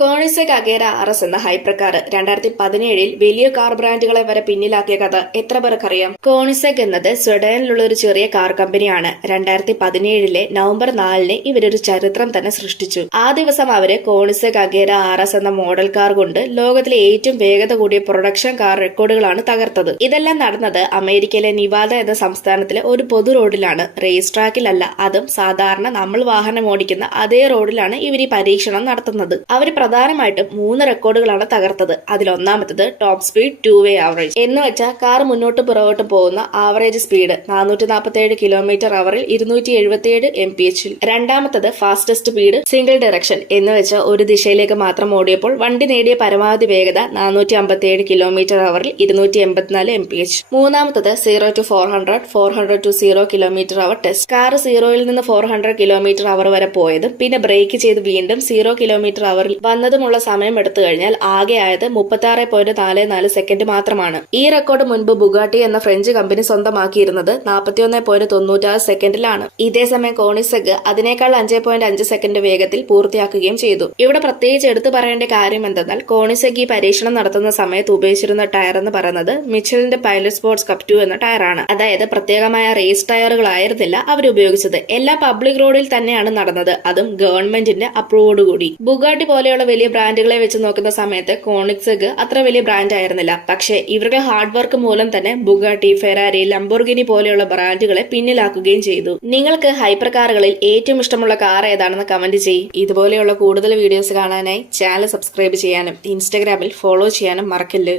കോണിസെക് Agera RS എന്ന hyper car 2017 വലിയ car ബ്രാൻഡുകളെ വരെ പിന്നിലാക്കിയ കഥ എത്ര പേർക്കറിയാം? കോണിസെക് എന്നത് സ്വീഡനിലുള്ള ഒരു ചെറിയ കാർ കമ്പനിയാണ്. 2017 നവംബർ 4 ഇവരൊരു ചരിത്രം തന്നെ സൃഷ്ടിച്ചു. ആ ദിവസം അവര് കോണിസെക് അഗേര RS എന്ന മോഡൽ കാർ കൊണ്ട് ലോകത്തിലെ ഏറ്റവും വേഗത കൂടിയ പ്രൊഡക്ഷൻ കാർ റെക്കോർഡുകളാണ് തകർത്തത്. ഇതെല്ലാം നടന്നത് അമേരിക്കയിലെ നിവാദ എന്ന സംസ്ഥാനത്തിലെ ഒരു പൊതു റോഡിലാണ്, റേസ് ട്രാക്കിലല്ല. അതും സാധാരണ നമ്മൾ വാഹനം ഓടിക്കുന്ന അതേ റോഡിലാണ് ഇവർ ഈ പരീക്ഷണം നടത്തുന്നത്. അവർ പ്രധാനമായിട്ടും 3 റെക്കോർഡുകളാണ് തകർത്തത്. അതിലൊന്നാമത്തത് ടോപ്പ് സ്പീഡ് 2-വേ ആവറേജ് എന്ന് വെച്ചാൽ കാർ മുന്നോട്ട് പുറകോട്ട് പോകുന്ന ആവറേജ് സ്പീഡ് 447 km/h 277 mph. രണ്ടാമത്തത് ഫാസ്റ്റസ്റ്റ് സ്പീഡ് സിംഗിൾ ഡയറക്ഷൻ എന്ന് വെച്ചാൽ ഒരു ദിശയിലേക്ക് മാത്രം ഓടിയപ്പോൾ വണ്ടി നേടിയ പരമാവധി വേഗത 457 km/h 284 mph. മൂന്നാമത്തത് 0 to 400 400 to 0 km/h test. Car 0-ൽ നിന്ന് 400 km/h വരെ പോയതും പിന്നെ ബ്രേക്ക് ചെയ്ത് വീണ്ടും 0 km/h വന്നതുമുള്ള സമയം എടുത്തു കഴിഞ്ഞാൽ ആകെ ആയത് 36.44 സെക്കൻഡ് മാത്രമാണ്. ഈ റെക്കോർഡ് മുൻപ് ബുഗാട്ടി എന്ന ഫ്രഞ്ച് കമ്പനി സ്വന്തമാക്കിയിരുന്നത് 41.96 സെക്കൻഡിലാണ്. ഇതേസമയം കോണിസെക് അതിനേക്കാൾ 5.5 സെക്കൻഡ് വേഗത്തിൽ പൂർത്തിയാക്കുകയും ചെയ്തു. ഇവിടെ പ്രത്യേകിച്ച് എടുത്തു പറയേണ്ട കാര്യം എന്തെന്നാൽ കോണിസെക് ഈ പരീക്ഷണം നടത്തുന്ന സമയത്ത് ഉപയോഗിച്ചിരുന്ന ടയർ എന്ന് പറയുന്നത് മിച്ചലിന്റെ പൈലറ്റ് സ്പോർട്സ് കപ്പ് 2 എന്ന ടയറാണ്. അതായത് പ്രത്യേകമായ റേസ് ടയറുകളായിരുന്നില്ല അവർ ഉപയോഗിച്ചത്. എല്ലാ പബ്ലിക് റോഡിൽ തന്നെയാണ് നടന്നത്, അതും ഗവൺമെന്റിന്റെ അപ്രൂവോട് കൂടി. ബുഗാട്ടി പോലെയുള്ള വലിയ ബ്രാൻഡുകളെ വെച്ച് നോക്കുന്ന സമയത്ത് കോണിസെക് അത്ര വലിയ ബ്രാൻഡ് ആയിരുന്നില്ല. പക്ഷേ ഇവരുടെ ഹാർഡ് വർക്ക് മൂലം തന്നെ ബുഗാട്ടി, ഫെറാരി, ലംബോർഗിനി പോലെയുള്ള ബ്രാൻഡുകളെ പിന്നിലാക്കുകയും ചെയ്തു. നിങ്ങൾക്ക് ഹൈപ്പർ കാറുകളിൽ ഏറ്റവും ഇഷ്ടമുള്ള കാർ ഏതാണെന്ന് കമന്റ് ചെയ്യും. ഇതുപോലെയുള്ള കൂടുതൽ വീഡിയോസ് കാണാനായി ചാനൽ സബ്സ്ക്രൈബ് ചെയ്യാനും ഇൻസ്റ്റഗ്രാമിൽ ഫോളോ ചെയ്യാനും മറക്കല്ല്.